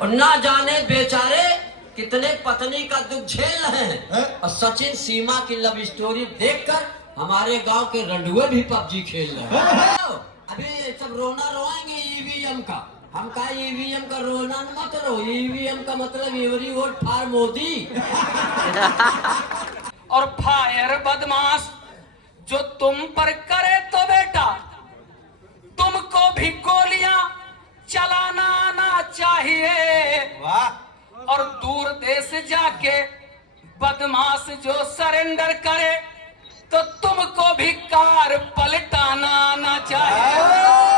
और ना जाने बेचारे कितने पत्नी का दुख झेल रहे हैं। और सचिन सीमा की लव स्टोरी देखकर हमारे गांव के रंडुए भी पबजी खेल रहे हैं। अभी सब रोना रोएंगे ईवीएम का। हम कहा ईवीएम का रोना मत रो, ईवीएम का मतलब एवरी वोट फॉर मोदी। और फायर बदमाश जो तुम पर करे तो बेटा तुमको भी गोलियां चलाना आना चाहिए। और दूर देश जाके बदमाश जो सरेंडर करे तो तुमको भी कार पलटाना आना चाहिए।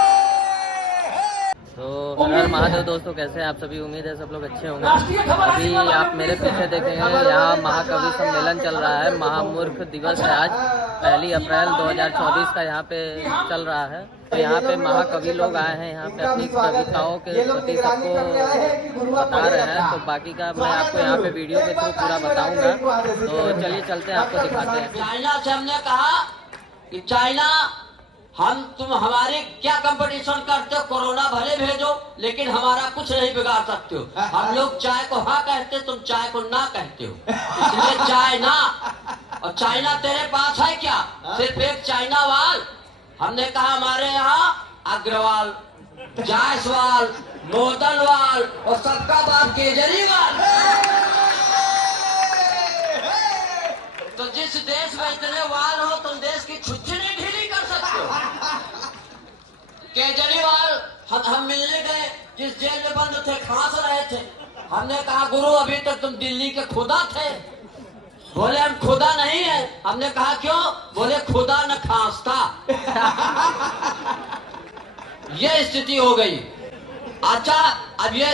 तो हर हर महादेव दोस्तों, कैसे हैं आप सभी। उम्मीद है सब लोग अच्छे होंगे। अभी आप मेरे पीछे देखेंगे यहाँ महाकवि सम्मेलन चल रहा है। महामूर्ख दिवस है आज, 1 अप्रैल 2024 का यहाँ पे चल रहा है। तो यहाँ पे महाकवि लोग आए हैं, यहाँ पे अपनी कविताओं के प्रति सबको बता रहे हैं। तो बाकी का मैं आपको यहाँ पे वीडियो के थ्रू पूरा बताऊंगा। तो चलिए चलते हैं, आपको दिखाते हैं। चाइना से हमने कहा कि चाइना तुम हमारे क्या कंपटीशन करते हो, कोरोना भले भेजो लेकिन हमारा कुछ नहीं बिगाड़ सकते हो। हम लोग चाय को हाँ कहते, तुम चाय को ना कहते हो, इसलिए चाय ना। और चाइना तेरे पास है क्या? सिर्फ एक चाइना वाल। हमने कहा हमारे यहाँ अग्रवाल, जायसवाल, मोदनवाल और सबका बाप केजरीवाल। तो जिस देश में इतने वाल हो तुम देश की छुट्टी नहीं ढीली कर सकते हो। केजरीवाल हम मिलने गए, जिस जेल में बंद थे, खांस रहे थे। हमने कहा गुरु अभी तक तुम दिल्ली के खुदा थे। बोले हम खुदा नहीं है। हमने कहा क्यों? बोले खुदा न खांसता। ये स्थिति हो गई। अच्छा, अब ये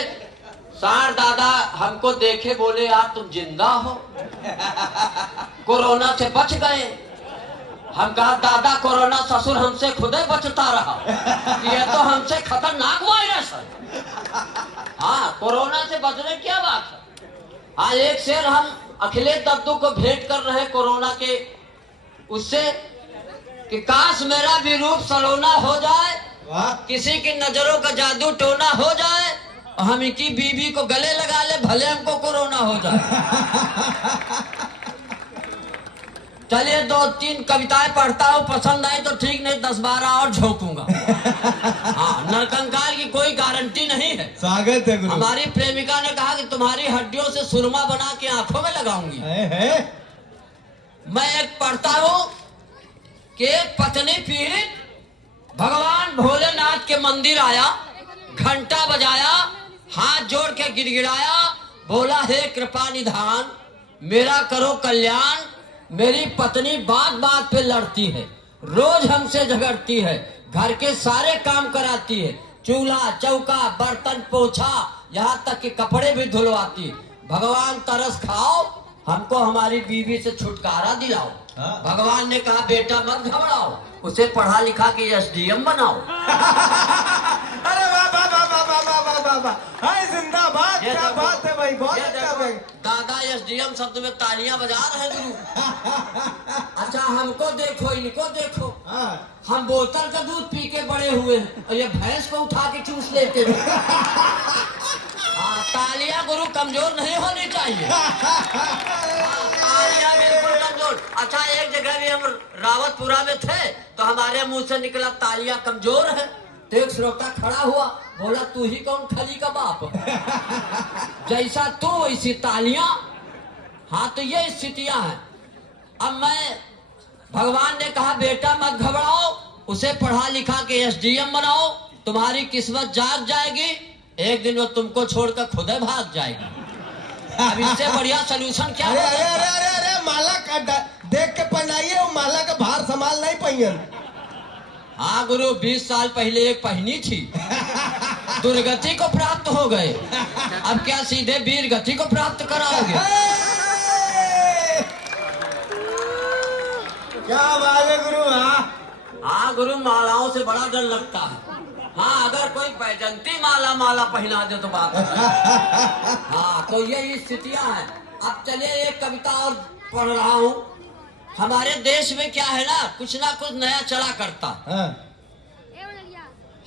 सार दादा हमको देखे बोले यार तुम जिंदा हो, कोरोना से बच गए। हम कहा दादा कोरोना ससुर हमसे खुदे बचता रहा, ये तो हमसे खतरनाक वायरस है। हाँ, कोरोना से बचने क्या बात है। हाँ, एक शेर हम अखिलेश दद्दू को भेंट कर रहे कोरोना के उससे कि काश मेरा भी रूप सलोना हो जाए, किसी की नजरों का जादू टोना हो जाए, हम इनकी बीवी को गले लगा ले, भले हमको कोरोना हो जाए। चलिए 2-3 कविताएं पढ़ता हूँ, पसंद आए तो ठीक, नहीं 10-12 और झोंकूंगा। हाँ, नरकंकाल की कोई गारंटी नहीं है। स्वागत है गुरु। हमारी प्रेमिका ने कहा कि तुम्हारी हड्डियों से सुरमा बना के आंखों में लगाऊंगी। मैं एक पढ़ता हूँ कि एक पत्नी पीड़ित भगवान भोलेनाथ के मंदिर आया, घंटा बजाया, हाथ जोड़ के गिड़गिड़ाया, बोला हे कृपा निधान मेरा करो कल्याण। मेरी पत्नी बात बात पे लड़ती है, रोज हमसे झगड़ती है, घर के सारे काम कराती है, चूल्हा चौका बर्तन पोछा यहाँ तक कि कपड़े भी धुलवाती है। भगवान तरस खाओ, हमको हमारी बीवी से छुटकारा दिलाओ। भगवान ने कहा बेटा मत घबराओ, उसे पढ़ा लिखा के एसडीएम बनाओ। अरे वाह वाह वाह वाह वाह वाह वाह वाह वाह, हाय जिंदाबाद। क्या बात है भाई, बहुत अच्छा भाई। दादा एसडीएम शब्द में तालियां बजा रहे गुरु। अच्छा, हमको देखो, इनको देखो। हम बोतल का दूध पी के बड़े हुए हैं और ये भैंस को उठा के चूस लेते हैं। तालियां गुरु कमजोर नहीं होनी चाहिए। तालियां बिल्कुल कमजोर। अच्छा, एक जगह भी हम रावतपुरा में थे तो हमारे मुंह से निकला तालियां कमजोर है। तो एक श्रोता खड़ा हुआ, बोला तू ही कौन खली का बाप, जैसा तू वैसी तालियां। हाँ, तो ये स्थितियां हैं। अब मैं भगवान ने कहा बेटा मत घबराओ, उसे पढ़ा लिखा के एसडीएम बनाओ, तुम्हारी किस्मत जाग जाएगी, एक दिन वो तुमको छोड़कर खुद भाग जाएगी। अब इससे बढ़िया सलूशन क्या? अरे अरे अरे अरे अरे, माला का देख के पहनाइए, वो माला का भार संभाल नहीं पहियन। हाँ गुरु, 20 साल पहले एक पहनी थी, दुर्गति को प्राप्त हो गए, अब क्या सीधे वीर गति को प्राप्त कराओगे? क्या बात है गुरु। हाँ गुरु, मालाओं से बड़ा डर लगता है। हाँ, अगर कोई बैजंती माला पहना दे तो बात है। हाँ, तो यही स्थितियां हैं। अब चलिए एक कविता और पढ़ रहा हूँ। हमारे देश में क्या है ना कुछ नया चला करता।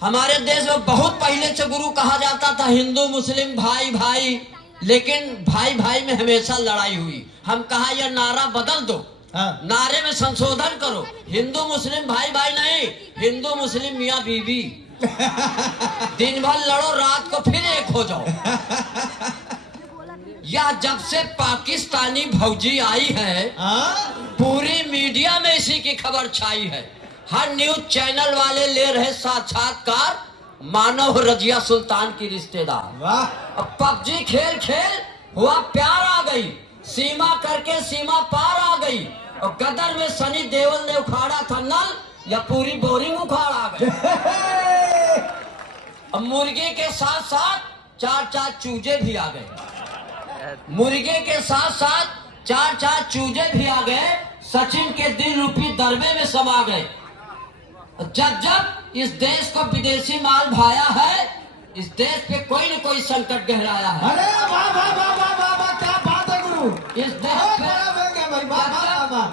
हमारे देश में बहुत पहले से गुरु कहा जाता था हिंदू मुस्लिम भाई भाई, लेकिन भाई भाई में हमेशा लड़ाई हुई। हम कहा यह नारा बदल दो, हाँ। नारे में संशोधन करो, हिंदू मुस्लिम भाई भाई नहीं, हिंदू मुस्लिम मियाँ बीवी। दिन भर लड़ो, रात को फिर एक हो जाओ। यह जब से पाकिस्तानी भौजी आई है, पूरी मीडिया में इसी की खबर छाई है। हर न्यूज चैनल वाले ले रहे साक्षात्कार, मानो रजिया सुल्तान की रिश्तेदार। वाह। अब पबजी खेल खेल हुआ प्यार आ गई, सीमा करके सीमा पार आ गई। और गदर में सनी देओल ने उखाड़ा था नल, या पूरी बोरिंग उखाड़ आ गई। अब मुर्गे के साथ साथ चार चार चूजे भी आ गए, मुर्गे के साथ साथ चार चार चूजे भी आ गए। सचिन के दिल रूपी दरबे में समा गए। जब जब इस देश को विदेशी माल भाया है, इस देश पे कोई न कोई संकट गहराया है। अरे वाह वाह वाह वाह वाह वाह, क्या बात है गुरु। इस देश पे,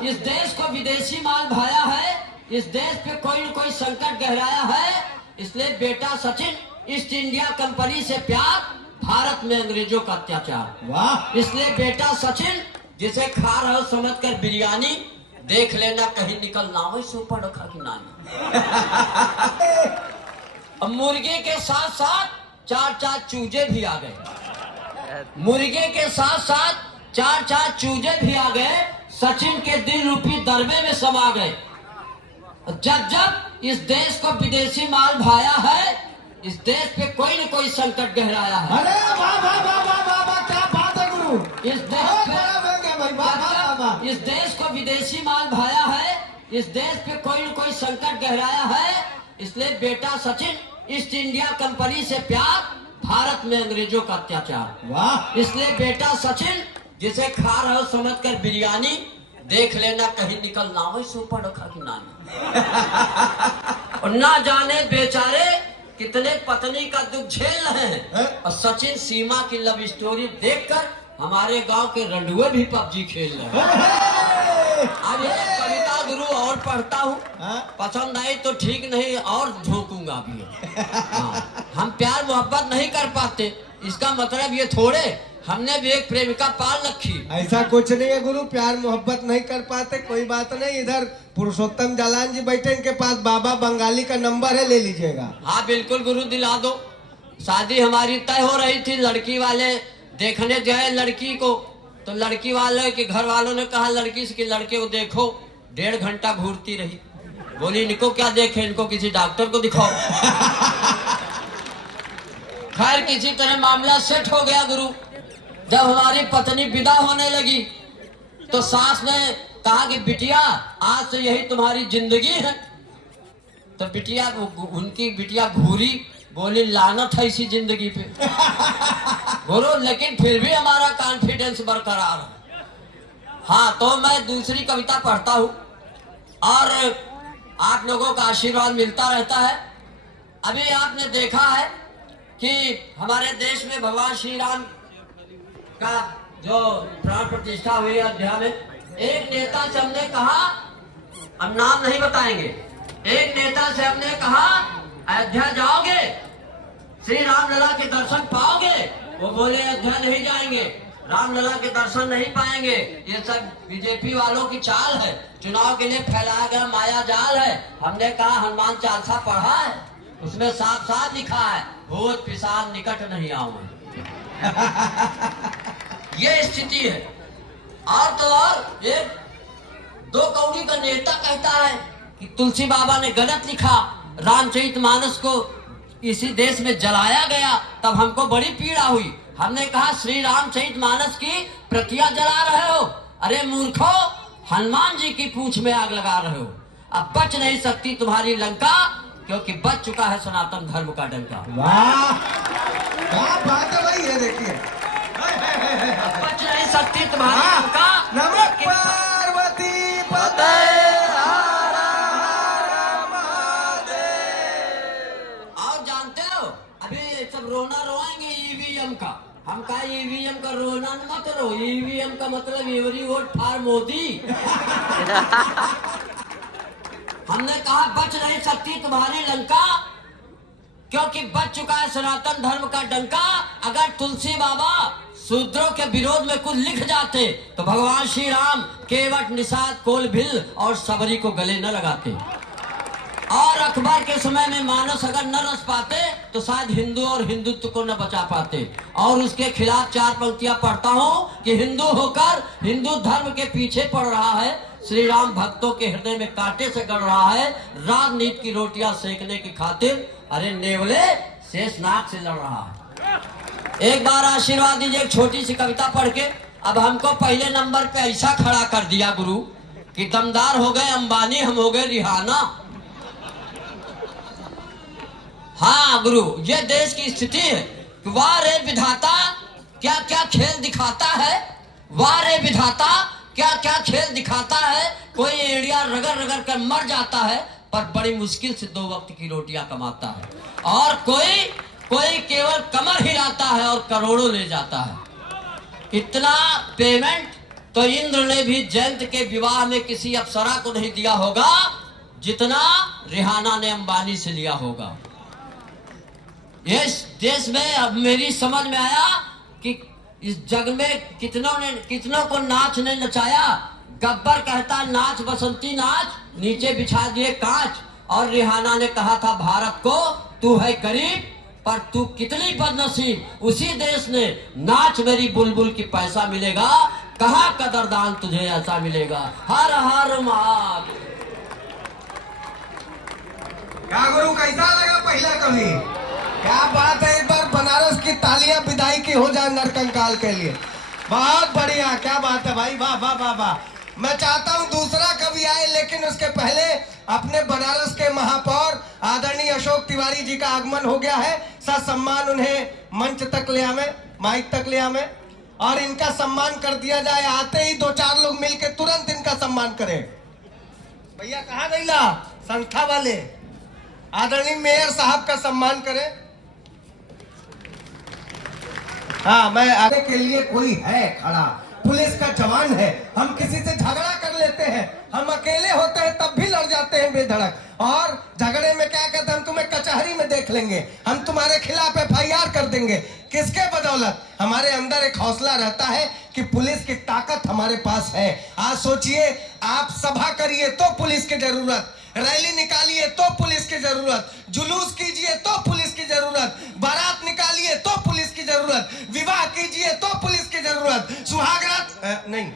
इस देश को विदेशी माल भाया है, इस देश पे कोई न कोई संकट गहराया है। इसलिए बेटा सचिन, ईस्ट इंडिया कंपनी से प्यार, भारत में अंग्रेजों का अत्याचार। वाह। इसलिए बेटा सचिन, जिसे खा रहे हो समझकर बिरयानी, देख लेना कहीं निकल ना हो सुपर रखा की नानी। अब मुर्गे के साथ साथ चार चार चूजे भी आ गए, मुर्गे के साथ साथ चार चार चूजे भी आ गए। सचिन के दिल रूपी दरबे में समा गए। जब जब इस देश को विदेशी माल भाया है, इस देश पे कोई न कोई संकट गहराया है। अरे वाह वाह वाह वाह वाह वाह, क्या बात है गुरु। इस देश को विदेशी माल भाया है, इस देश पे कोई न कोई संकट गहराया है। इसलिए बेटा सचिन, ईस्ट इंडिया कंपनी से प्यार, भारत में अंग्रेजों का अत्याचार। वाह। इसलिए बेटा सचिन, जिसे खा रहे हो समझकर बिरयानी, देख लेना कहीं निकल ना हो सुपर रखा की नानी। और ना जाने बेचारे कितने पत्नी का दुख झेल रहे हैं। और सचिन सीमा की लव स्टोरी देखकर हमारे गांव के रंडुए भी पबजी खेल रहे हैं। अब ये कविता गुरु और पढ़ता हूँ, पसंद आई तो ठीक, नहीं और झोंकूंगा भी। हाँ, हम प्यार मोहब्बत नहीं कर पाते, इसका मतलब ये थोड़े हमने भी एक प्रेमिका पाल रखी। ऐसा कुछ नहीं है गुरु, प्यार मोहब्बत नहीं कर पाते, कोई बात नहीं। इधर पुरुषोत्तम जालान जी बैठे, इनके पास बाबा बंगाली का नंबर है, ले लीजिएगा। हाँ बिल्कुल गुरु, दिला दो। शादी हमारी तय हो रही थी, लड़की वाले देखने गए लड़की को, तो लड़की वाले के घर वालों ने कहा लड़की से कि लड़के को देखो। 1.5 घंटा घूरती रही, बोली इनको क्या देखे, इनको किसी डॉक्टर को दिखाओ। खैर किसी तरह मामला सेट हो गया गुरु। जब हमारी पत्नी विदा होने लगी तो सास ने कहा कि बिटिया आज से यही तुम्हारी जिंदगी है। तो बिटिया, उनकी बिटिया घूरी, बोली लानत है इसी जिंदगी पे। गुरु लेकिन फिर भी हमारा कॉन्फिडेंस बरकरार है। हाँ, तो मैं दूसरी कविता पढ़ता हूँ और आप लोगों का आशीर्वाद मिलता रहता है। अभी आपने देखा है कि हमारे देश में भगवान श्री राम का जो प्राण प्रतिष्ठा हुई अयोध्या में, एक नेता से हमने कहा, हम नाम नहीं बताएंगे, एक नेता से हमने कहा अयोध्या जाओगे, श्री रामलला के दर्शन पाओगे? वो बोले अयोध्या नहीं जाएंगे, रामलला के दर्शन नहीं पाएंगे। ये सब बीजेपी वालों की चाल है, चुनाव के लिए फैलाया गया माया जाल है। हमने कहा हनुमान चालीसा पढ़ा है, उसमें साफ साफ लिखा है भूत पिशाच निकट नहीं आऊंगा। ये स्थिति है। और तो और एक 2 कौड़ी का नेता कहता है कि तुलसी बाबा ने गलत लिखा, रामचरितमानस को इसी देश में जलाया गया, तब हमको बड़ी पीड़ा हुई। हमने कहा श्री रामचरितमानस की प्रतियां जला रहे हो, अरे मूर्खो, हनुमान जी की पूंछ में आग लगा रहे हो। अब बच नहीं सकती तुम्हारी लंका, क्योंकि बच चुका है सनातन धर्म का डंका। वाह, क्या बात है भाई, ये देखिए। बच नहीं सकती तुम्हारी लंका। नमः पार्वती पते। और जानते हो अभी सब रोना रोएंगे ईवीएम का। हम कहा ईवीएम का रोना मत रो, ईवीएम का मतलब एवरी वोट फॉर मोदी। हमने कहा बच नहीं सकती तुम्हारी लंका, क्योंकि बच चुका है सनातन धर्म का डंका। अगर तुलसी बाबा शूद्रों के विरोध में कुछ लिख जाते तो भगवान श्री राम केवट, निषाद, कोल, भिल और सबरी को गले न लगाते। और अकबर के समय में मानस अगर न रच पाते तो शायद हिंदू और हिंदुत्व को न बचा पाते। और उसके खिलाफ 4 पंक्तियां पढ़ता हूं कि हिंदू होकर हिंदू धर्म के पीछे पड़ रहा है, श्री राम भक्तों के हृदय में कांटे से गड़ रहा है, राजनीति की रोटियां सेकने की खातिर अरे नेवले शेषनाग से लड़ रहा है। एक बार आशीर्वाद दीजिए एक छोटी सी कविता पढ़ के। अब हमको पहले नंबर पे ऐसा खड़ा कर दिया गुरु कि दमदार हो गए अंबानी, हम हो गए रिहाना। हाँ गुरु, ये देश की स्थिति है कि वाह रे विधाता क्या क्या खेल दिखाता है, वाह रे विधाता क्या क्या खेल दिखाता है। कोई एड़िया रगड़ रगड़ कर मर जाता है पर बड़ी मुश्किल से 2 वक्त की रोटियां कमाता है। और कोई केवल कमर हिलाता है और करोड़ों ले जाता है। इतना पेमेंट तो इंद्र ने भी जयंत के विवाह में किसी अप्सरा को नहीं दिया होगा जितना रिहाना ने अंबानी से लिया होगा। इस देश में अब मेरी समझ में आया कि इस जग में कितनों को नाच ने नचाया। गब्बर कहता नाच बसंती नाच, नीचे बिछा दिए कांच। और रिहाना ने कहा था भारत को तू है गरीब पर तू कितनी बदनसीब। उसी देश ने नाच मेरी बुलबुल की पैसा मिलेगा, कहाँ कदरदान तुझे ऐसा मिलेगा। हर हर महादेव। क्या गुरु कैसा लगा पहला कवि? क्या बात है, एक बार बनारस की तालियां विदाई की हो जाए नरकंकाल के लिए। बहुत बढ़िया, क्या बात है भाई, वाह वाह वाह वाह। मैं चाहता हूं दूसरा कवि आए, लेकिन उसके पहले अपने बनारस के महापौर आदरणीय अशोक तिवारी जी का आगमन हो गया है। ससम्मान उन्हें मंच तक ले आवे, माइक तक ले आवे और इनका सम्मान कर दिया जाए। आते ही 2-4 लोग मिलकर तुरंत इनका सम्मान करें। भैया कहाँ गईला संस्था वाले? आदरणीय मेयर साहब का सम्मान करें। हाँ, मैं आगे के लिए कोई है खड़ा, पुलिस का जवान है। हम किसी से झगड़ा कर लेते हैं, हम अकेले होते हैं तब भी लड़ जाते हैं बेधड़क। और झगड़े में क्या कहते हैं, हम तुम्हें कचहरी में देख लेंगे, हम तुम्हारे खिलाफ FIR कर देंगे। किसके बदौलत? हमारे अंदर एक हौसला रहता है कि पुलिस की ताकत हमारे पास है। आज सोचिए, आप सभा करिए तो पुलिस की जरूरत, रैली निकालिए तो पुलिस की जरूरत, जुलूस कीजिए तो पुलिस की जरूरत, बारात निकालिए तो पुलिस की जरूरत, विवाह कीजिए तो पुलिस की जरूरत, सुहागरात नहीं,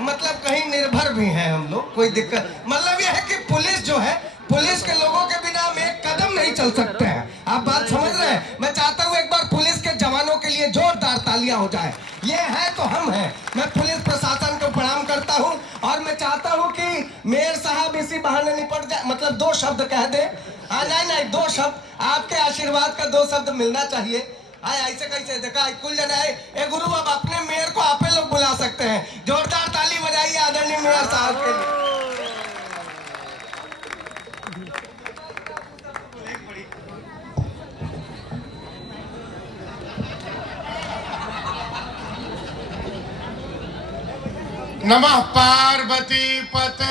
मतलब कहीं निर्भर भी हैं हम लोग, कोई दिक्कत। मतलब यह है कि पुलिस जो है, पुलिस के लोगों के बिना हम एक कदम नहीं चल सकते हैं। आप बात समझ रहे हैं? मैं चाहता हूं एक बार पुलिस के जवानों के लिए जोरदार तालियां हो जाए। ये है तो हम हैं। मैं पुलिस प्रशासन को प्रणाम करता हूं और मैं चाहता हूं कि मेयर साहब इसी बहाने निपट जाए, मतलब 2 शब्द कह दे। हाँ नहीं 2 शब्द, आपके आशीर्वाद का 2 शब्द मिलना चाहिए। ऐसे कैसे देखा कुल जना है। ए गुरु, अब अपने मेयर को आपे लोग बुला सकते हैं। जोरदार ताली बजाइए आदरणीय मेयर साहब के लिए। नमः पार्वती पते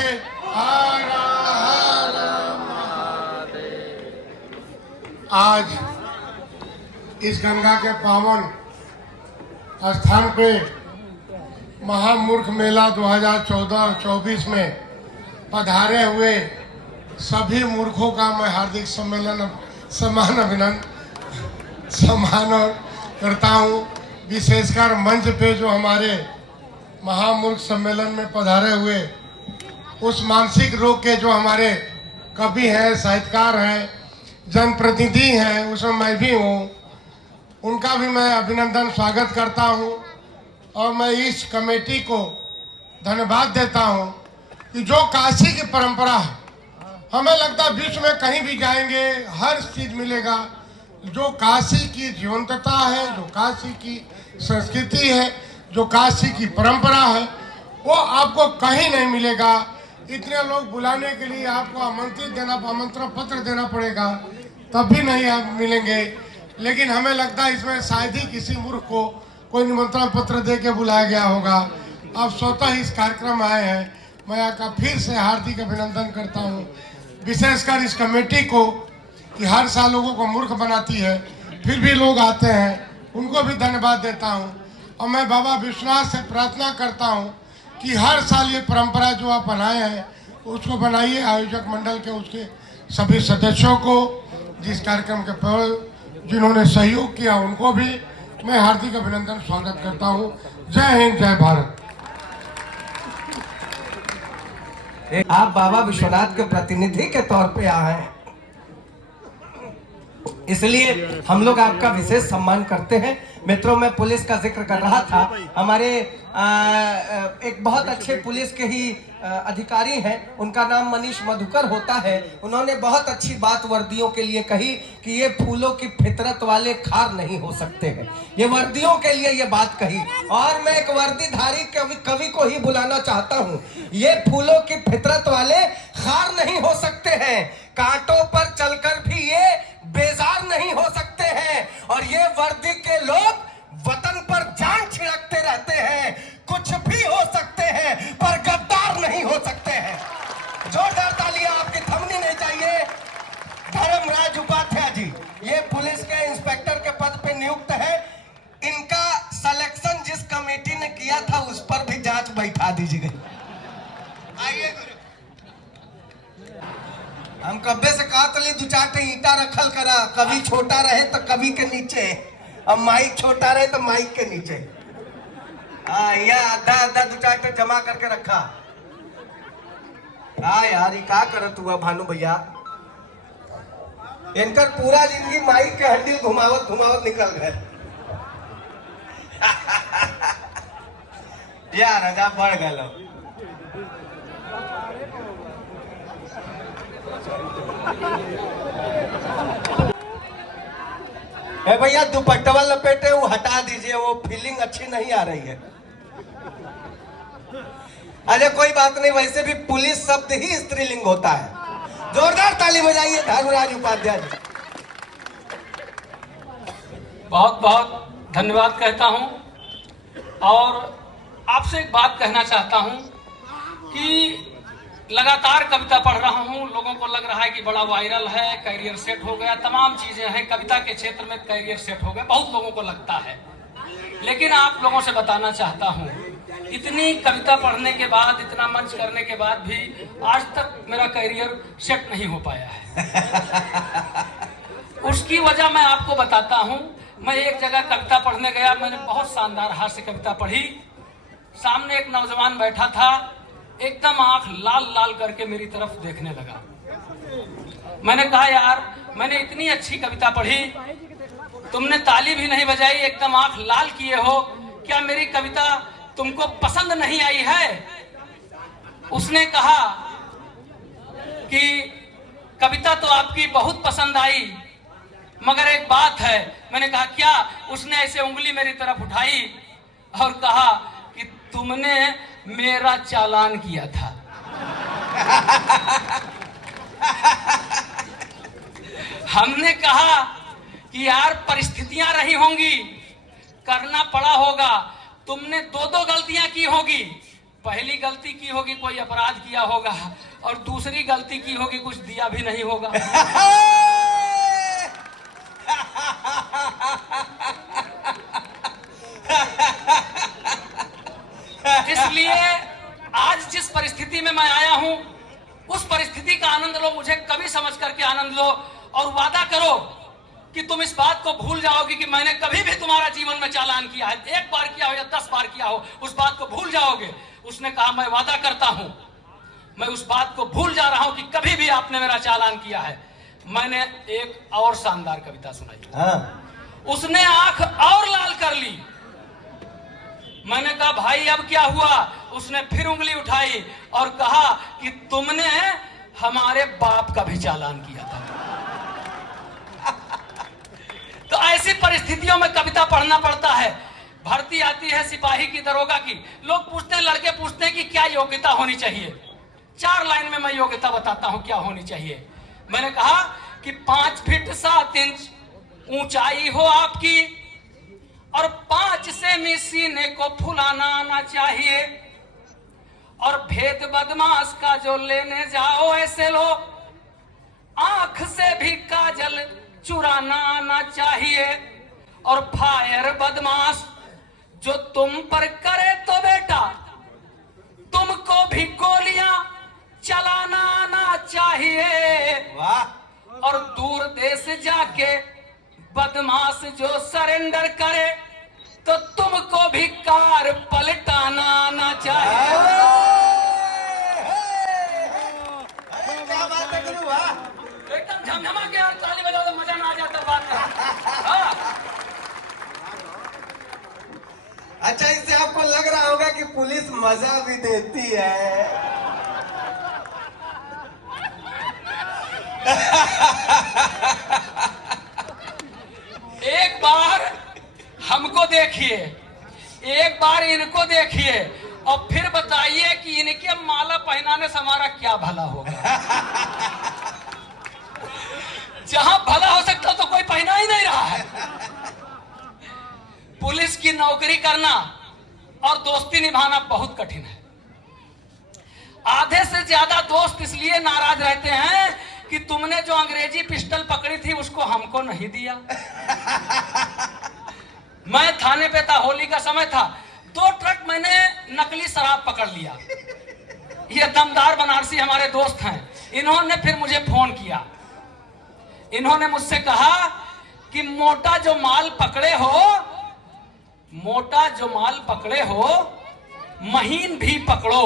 हर हर महादेव। आज इस गंगा के पावन स्थान पे महामूर्ख मेला 2014-24 में पधारे हुए सभी मूर्खों का मैं हार्दिक सम्मान करता हूँ। विशेषकर मंच पे जो हमारे महामूर्ख सम्मेलन में पधारे हुए उस मानसिक रोग के जो हमारे कवि हैं, साहित्यकार हैं, जनप्रतिनिधि हैं, उसमें मैं भी हूँ, उनका भी मैं अभिनंदन स्वागत करता हूँ। और मैं इस कमेटी को धन्यवाद देता हूँ कि जो काशी की परंपरा है, हमें लगता है विश्व में कहीं भी जाएंगे हर चीज़ मिलेगा। जो काशी की जीवंतता है, जो काशी की संस्कृति है, जो काशी की परंपरा है, वो आपको कहीं नहीं मिलेगा। इतने लोग बुलाने के लिए आपको आमंत्रण पत्र देना पड़ेगा, तब भी नहीं आप मिलेंगे। लेकिन हमें लगता है इसमें शायद ही किसी मूर्ख को कोई निमंत्रण पत्र दे के बुलाया गया होगा। आप स्वतः इस कार्यक्रम आए हैं, मैं आपका फिर से हार्दिक अभिनंदन करता हूँ। विशेषकर इस कमेटी को कि हर साल लोगों को मूर्ख बनाती है, फिर भी लोग आते हैं, उनको भी धन्यवाद देता हूँ। और मैं बाबा विश्वनाथ से प्रार्थना करता हूँ कि हर साल ये परंपरा जो आप बनाए हैं उसको बनाइए। आयोजक मंडल के उसके सभी सदस्यों को, जिस कार्यक्रम के पर जिन्होंने सहयोग किया उनको भी मैं हार्दिक अभिनंदन स्वागत करता हूँ। जय हिंद, जय भारत। आप बाबा विश्वनाथ के प्रतिनिधि के तौर पे आए हैं, इसलिए हम लोग आपका विशेष सम्मान करते हैं। मित्रों, मैं पुलिस का जिक्र कर रहा था। हमारे एक बहुत अच्छे पुलिस के ही अधिकारी हैं, उनका नाम मनीष मधुकर होता है। उन्होंने बहुत अच्छी बात वर्दियों के लिए कही कि ये फूलों की फितरत वाले खार नहीं हो सकते हैं। ये वर्दियों के लिए ये बात कही। और मैं एक वर्दीधारी कवि को ही बुलाना चाहता हूँ। ये फूलों की फितरत वाले खार नहीं हो सकते हैं, कांटों पर चलकर भी ये बेजार नहीं हो सकते हैं। और ये वर्दी के लोग वतन पर जान छिड़कते रहते हैं। कुछ भी हो सकते हैं पर गद्दार नहीं हो सकते हैं। जोरदार तालियां आपकी थमनी नहीं चाहिए। धर्मराज उपाध्याय जी ये पुलिस के इंस्पेक्टर के पद पे नियुक्त है। इनका सिलेक्शन जिस कमेटी ने किया था उस पर भी जांच बैठा दीजिए गई। आइए गुरु, हम कब्बे से कहा तली 2-4 ईंटा रखल करा, कभी छोटा रहे तो कभी के नीचे, अब माइक छोटा रहे तो माइक के नीचे। हाँ, यह आधा 2-4 जमा करके रखा। हाँ यार, ये क्या करत हुआ भानु भैया, इनकर पूरा जिंदगी माइक के हंडिल घुमावत घुमावत निकल गए। यार राजा बढ़ गए। भैया दुपट्टा लपेटे वो हटा दीजिए, वो फीलिंग अच्छी नहीं आ रही है। अरे कोई बात नहीं, वैसे भी पुलिस शब्द ही स्त्रीलिंग होता है। जोरदार ताली बजाइए धर्मराज उपाध्याय जी। बहुत बहुत धन्यवाद कहता हूं। और आपसे एक बात कहना चाहता हूं कि लगातार कविता पढ़ रहा हूं, लोगों को लग रहा है कि बड़ा वायरल है, कैरियर सेट हो गया, तमाम चीजें हैं, कविता के क्षेत्र में कैरियर सेट हो गया, बहुत लोगों को लगता है। लेकिन आप लोगों से बताना चाहता हूं, इतनी कविता पढ़ने के बाद, इतना मंच करने के बाद भी आज तक मेरा कैरियर सेट नहीं हो पाया है। उसकी वजह मैं आपको बताता हूं। मैं एक जगह कविता पढ़ने गया, मैंने बहुत शानदार हास्य कविता पढ़ी। सामने एक नौजवान बैठा था, एकदम आंख लाल लाल करके मेरी तरफ देखने लगा। मैंने कहा यार, मैंने इतनी अच्छी कविता पढ़ी, तुमने ताली भी नहीं बजाई, एकदम आंख लाल किए हो, क्या मेरी कविता तुमको पसंद नहीं आई है? उसने कहा कि कविता तो आपकी बहुत पसंद आई, मगर एक बात है। मैंने कहा क्या? उसने ऐसे उंगली मेरी तरफ उठाई और कहा कि तुमने मेरा चालान किया था। हमने कहा कि यार परिस्थितियां रही होंगी, करना पड़ा होगा, तुमने 2 गलतियां की होगी। पहली गलती की होगी कोई अपराध किया होगा, और दूसरी गलती की होगी कुछ दिया भी नहीं होगा। इसलिए आज जिस परिस्थिति में मैं आया हूं, उस परिस्थिति का आनंद लो, मुझे कभी समझ करके आनंद लो, और वादा करो कि तुम इस बात को भूल जाओगे कि मैंने कभी भी तुम्हारा जीवन में चालान किया है। 1 बार किया हो या 10 बार किया हो, उस बात को भूल जाओगे। उसने कहा मैं वादा करता हूं, मैं उस बात को भूल जा रहा हूं कि कभी भी आपने मेरा चालान किया है। मैंने एक और शानदार कविता सुनाई। उसने आंख और लाल कर ली। मैंने कहा भाई अब क्या हुआ? उसने फिर उंगली उठाई और कहा कि तुमने हमारे बाप का भी चालान किया था। तो ऐसी परिस्थितियों में कविता पढ़ना पड़ता है। भर्ती आती है सिपाही की, दरोगा की, लोग पूछते हैं, लड़के पूछते हैं कि क्या योग्यता होनी चाहिए। 4 लाइन में मैं योग्यता बताता हूं क्या होनी चाहिए। मैंने कहा कि 5 फीट 7 इंच ऊंचाई हो आपकी, और 5 सेमी सीने को फुलाना आना चाहिए, और भेद बदमाश का जो लेने जाओ ऐसे लो, आंख से भी काजल चुराना आना चाहिए। और फायर बदमाश जो तुम पर करे तो बेटा तुमको भी गोलियां चलाना आना चाहिए। वाह। और दूर देश जाके बदमाश जो सरेंडर करे तो तुमको भी कार पलटाना आना चाहिए। क्या बात है गुरु, वाह। एकदम झमझमा के यार ताली बजाओ तो मजा ना आ जाता बात का। हाँ। अच्छा, इससे आपको लग रहा होगा कि पुलिस मजा भी देती है। एक बार हमको देखिए, एक बार इनको देखिए और फिर बताइए कि इनके माला पहनाने से हमारा क्या भला होगा। जहां भला हो सकता तो कोई पहना ही नहीं रहा है। पुलिस की नौकरी करना और दोस्ती निभाना बहुत कठिन है। आधे से ज्यादा दोस्त इसलिए नाराज रहते हैं कि तुमने जो अंग्रेजी पिस्टल पकड़ी थी उसको हमको नहीं दिया। मैं थाने पे था, होली का समय था, 2 ट्रक मैंने नकली शराब पकड़ लिया। ये दमदार बनारसी हमारे दोस्त हैं। इन्होंने फिर मुझे फोन किया। इन्होंने मुझसे कहा कि मोटा जो माल पकड़े हो, मोटा जो माल पकड़े हो महीन भी पकड़ो।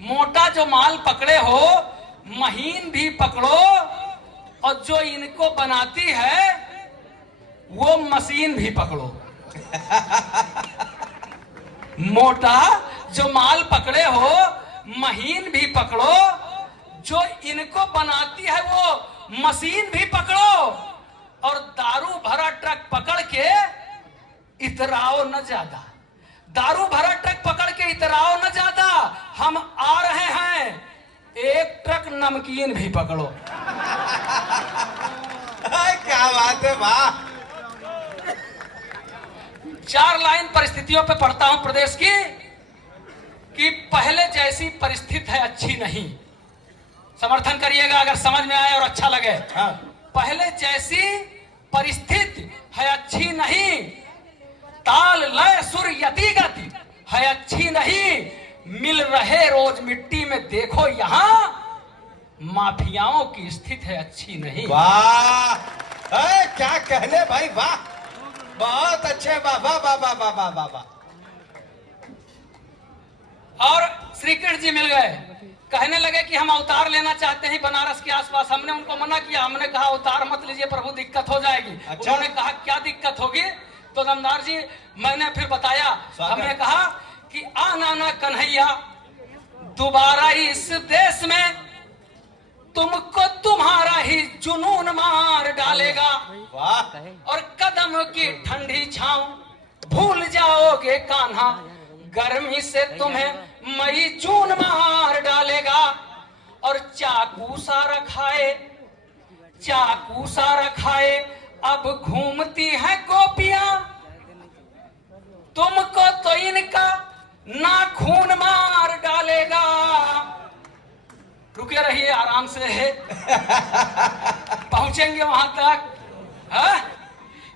मोटा जो माल पकड़े हो महीन भी पकड़ो। और जो इनको बनाती है वो मशीन भी पकड़ो। मोटा जो माल पकड़े हो महीन भी पकड़ो, जो इनको बनाती है वो मशीन भी पकड़ो। और दारू भरा ट्रक पकड़ के इतराओ न ज्यादा, दारू भरा ट्रक पकड़ के इतराओ न ज्यादा। हम आ रहे हैं, एक ट्रक नमकीन भी पकड़ो। क्या बात है, वाह। 4 लाइन परिस्थितियों पे पढ़ता हूं प्रदेश की कि पहले जैसी परिस्थिति है अच्छी नहीं। समर्थन करिएगा अगर समझ में आए और अच्छा लगे। हाँ। पहले जैसी परिस्थिति है अच्छी नहीं, ताल लय सुर यति गति है अच्छी नहीं। मिल रहे रोज मिट्टी में देखो यहाँ, माफियाओं की स्थिति है अच्छी नहीं। वाह, क्या कहने भाई, वाह, बहुत अच्छे, वाह वाह वाह वाह वाह वाह वाह वाह। और श्री कृष्ण जी मिल गए, कहने लगे कि हम अवतार लेना चाहते हैं बनारस के आसपास। हमने उनको मना किया, हमने कहा अवतार मत लीजिए प्रभु, दिक्कत हो जाएगी। अच्छा। उन्होंने कहा क्या दिक्कत होगी? तो दमदार जी मैंने फिर बताया, हमने कहा कि आना ना कन्हैया दोबारा इस देश में, तुमको तुम्हारा ही जुनून मार डालेगा। वाह। और कदम की ठंडी छांव भूल जाओगे कान्हा, गर्मी से तुम्हें मई जून मार डालेगा। और चाकू सा रखाए, चाकू सा रखाए अब घूमती है गोपियां, तुमको तो इनका नाखून मार डालेगा। रुके रहिए, आराम से है पहुंचेंगे वहां तक। है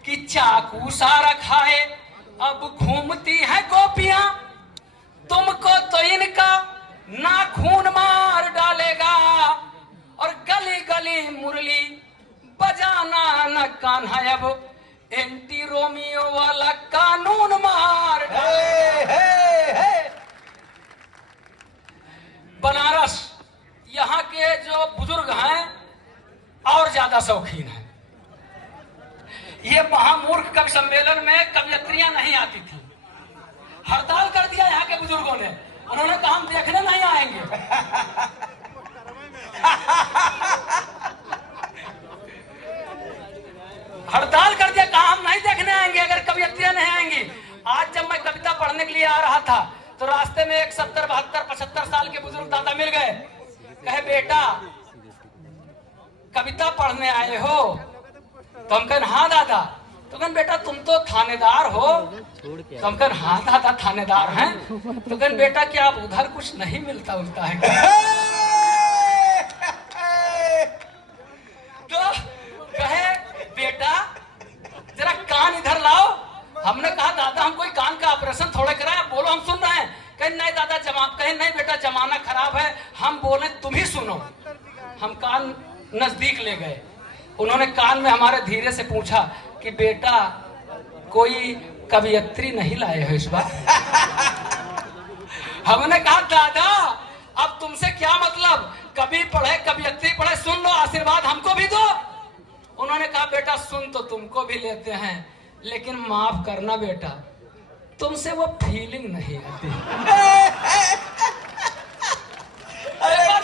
कि चाकू सा रखाए अब घूमती है गोपियां, तुमको तो इनका नाखून मार डालेगा। और गली गली मुरली बजाना न कान्हा, अब एंटी रोमियो वाला कानून मार डालेगा। बनारस यहाँ के जो बुजुर्ग हैं और ज्यादा शौकीन हैं। ये महामूर्ख कवि सम्मेलन में कवियत्रियां नहीं आती थी, हड़ताल कर दिया यहाँ के बुजुर्गों ने। उन्होंने कहा हम देखने नहीं आएंगे। हड़ताल कर दिया, कहा हम नहीं देखने आएंगे अगर कवियत्रियां नहीं आएंगी। आज जब मैं कविता पढ़ने के लिए आ रहा था तो रास्ते में एक 70, 72, 75 साल के बुजुर्ग दादा मिल गए। कहे बेटा कविता पढ़ने आए हो? तो हम कहें हाँ दादा। तो कहें बेटा तुम तो थानेदार हो? तो हम कहें हाँ दादा थानेदार हैं। तो कहें बेटा क्या अब उधर कुछ नहीं मिलता उलता है? तो कहे बेटा जरा कान इधर लाओ। हमने कहा दादा हम कोई कान का ऑपरेशन थोड़े कराया, बोलो हम सुन रहे हैं। कहे नहीं दादा कहे नहीं बेटा जमाना खराब है, हम बोले तुम ही सुनो। हम कान नजदीक ले गए, उन्होंने कान में हमारे धीरे से पूछा कि बेटा कोई कवियत्री नहीं लाए हो इस बार? हमने कहा दादा अब तुमसे क्या मतलब, कभी पढ़े कवियत्री पढ़े, सुन लो आशीर्वाद हमको भी दो। उन्होंने कहा बेटा सुन तो तुमको भी लेते हैं, लेकिन माफ करना बेटा तुमसे वो फीलिंग नहीं आती।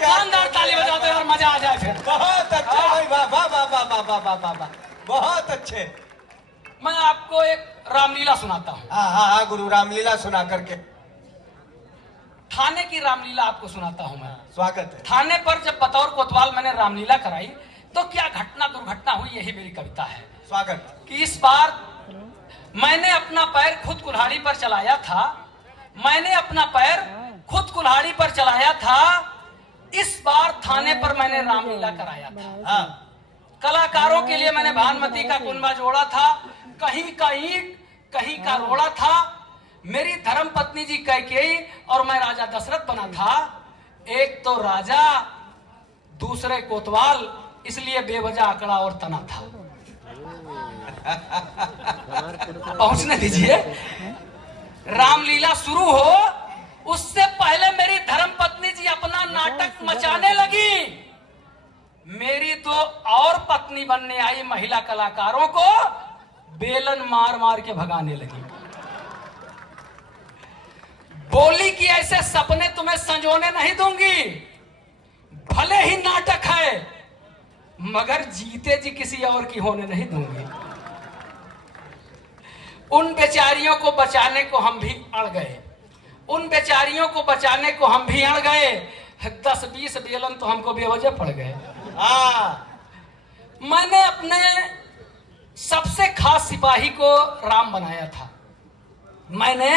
शानदार ताली बजाओ तो यार मजा आ जाए फिर। बहुत अच्छे भाई, वाह वाह वाह वाह वाह वाह वाह वाह वाह, बहुत अच्छे। मैं आपको एक रामलीला सुनाता हूँ। हाँ गुरु, रामलीला सुना करके। थाने की रामलीला आपको सुनाता हूँ मैं। स्वागत है। थाने पर जब बतौर कोतवाल मैंने रामलीला कराई तो क्या घटना दुर्घटना हुई, यही मेरी कविता है। स्वागत। कि इस बार मैंने अपना पैर खुद कुल्हाड़ी पर चलाया था, मैंने अपना पैर खुद कुल्हाड़ी पर चलाया था। इस बार थाने पर मैंने रामलीला कराया था। हाँ। कलाकारों के लिए मैंने भानुमति का कुनबा जोड़ा था, कहीं का ईंट कहीं का रोड़ा था। मेरी धर्म पत्नी जी कैकेयी और मैं राजा दशरथ बना था। एक तो राजा दूसरे कोतवाल, इसलिए बेवजह आंकड़ा और तना था। पहुंचने दीजिए। रामलीला शुरू हो उससे पहले मेरी धर्म पत्नी जी अपना नाटक मचाने लगी। मेरी तो और पत्नी बनने आई महिला कलाकारों को बेलन मार मार के भगाने लगी। बोली कि ऐसे सपने तुम्हें संजोने नहीं दूंगी, भले ही नाटक है मगर जीते जी किसी और की होने नहीं दूंगी। उन बेचारियों को बचाने को हम भी अड़ गए, उन बेचारियों को बचाने को हम भी अड़ गए। 10-20 बेलन तो हमको बेवजह पड़ गए। मैंने अपने सबसे खास सिपाही को राम बनाया था। मैंने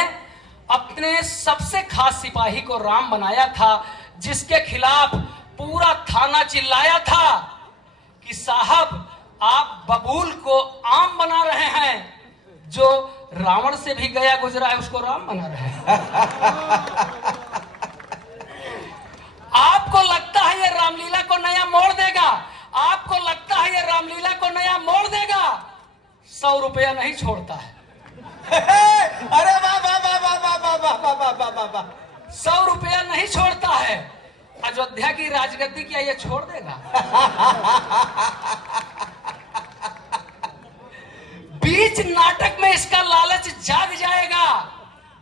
अपने सबसे खास सिपाही को राम बनाया था, जिसके खिलाफ पूरा थाना चिल्लाया था कि साहब आप बबूल को आम बना रहे हैं, जो रावण से भी गया गुजरा है उसको राम बना रहे हैं। आपको लगता है ये रामलीला को नया मोड़ देगा, आपको लगता है ये रामलीला को नया मोड़ देगा। 100 रुपया नहीं छोड़ता है। अरे वाह वाह वाह वाह वाह वाह वाह वाह वाह वाह वाह वाह। 100 रुपया नहीं छोड़ता है। अयोध्या की राजगद्दी क्या ये छोड़ देगा? बीच नाटक में इसका लालच जाग जाएगा,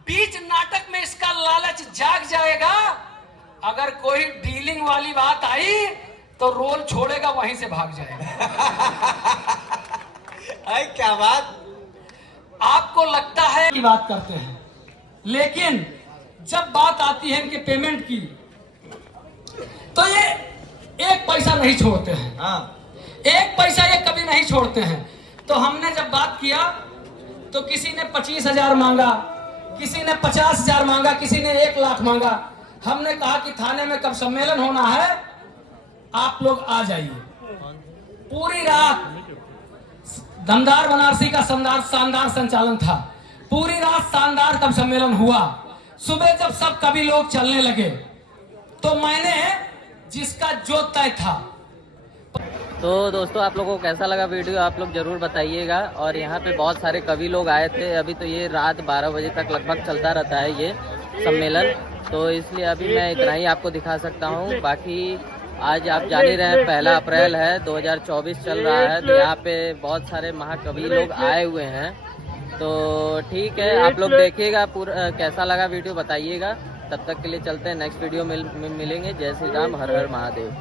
बीच नाटक में इसका लालच जाग जाएगा। अगर कोई डीलिंग वाली बात आई तो रोल छोड़ेगा, वहीं से भाग जाएगा। अरे क्या बात। आपको लगता है कि बात करते हैं, लेकिन जब बात आती है इनके पेमेंट की तो ये एक पैसा नहीं छोड़ते हैं। हाँ। एक पैसा ये कभी नहीं छोड़ते हैं। तो हमने जब बात किया तो किसी ने 25,000 मांगा, किसी ने 50,000 मांगा, किसी ने 1 लाख मांगा। हमने कहा कि थाने में कब सम्मेलन होना है आप लोग आ जाइए। पूरी रात दमदार बनारसी का शानदार संचालन था। पूरी रात शानदार कब सम्मेलन हुआ। सुबह जब सब कवि लोग चलने लगे तो मैंने जिसका जो तय था। तो दोस्तों आप लोगों को कैसा लगा वीडियो आप लोग ज़रूर बताइएगा। और यहाँ पे बहुत सारे कवि लोग आए थे। अभी तो ये रात 12 बजे तक लगभग चलता रहता है ये सम्मेलन, तो इसलिए अभी मैं इतना ही आपको दिखा सकता हूँ। बाकी आज आप जान ही रहे हैं 1 अप्रैल है, 2024 चल रहा है, तो यहाँ पे बहुत सारे महाकवि लोग आए हुए हैं। तो ठीक है, आप लोग देखिएगा पूरा कैसा लगा वीडियो बताइएगा। तब तक के लिए चलते हैं, नेक्स्ट वीडियो में मिलेंगे। जय श्री राम, हर हर महादेव।